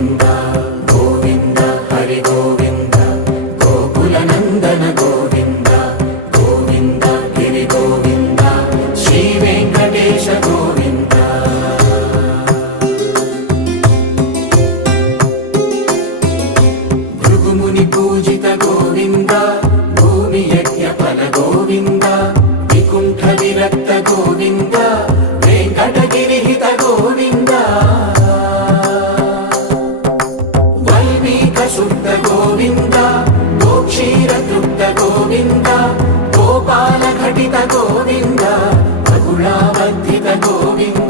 గోవింద గోవింద హరి గోవింద గోకులనందన గోవింద గోవింద గిరి గోవింద శ్రీ వెంకటేశ గోవింద భృగుముని పూజిత గోవింద భూమి యజ్ఞ ఫల గోవింద వికుంఠ విరక్త గోవింద వెంకటగిరిహిత గోవింద వల్మీక శుద్ధ గోవింద గోక్షీర తృప్త గోవింద గోపాల ఘటిత గోవింద బహుళావర్ధిత గోవింద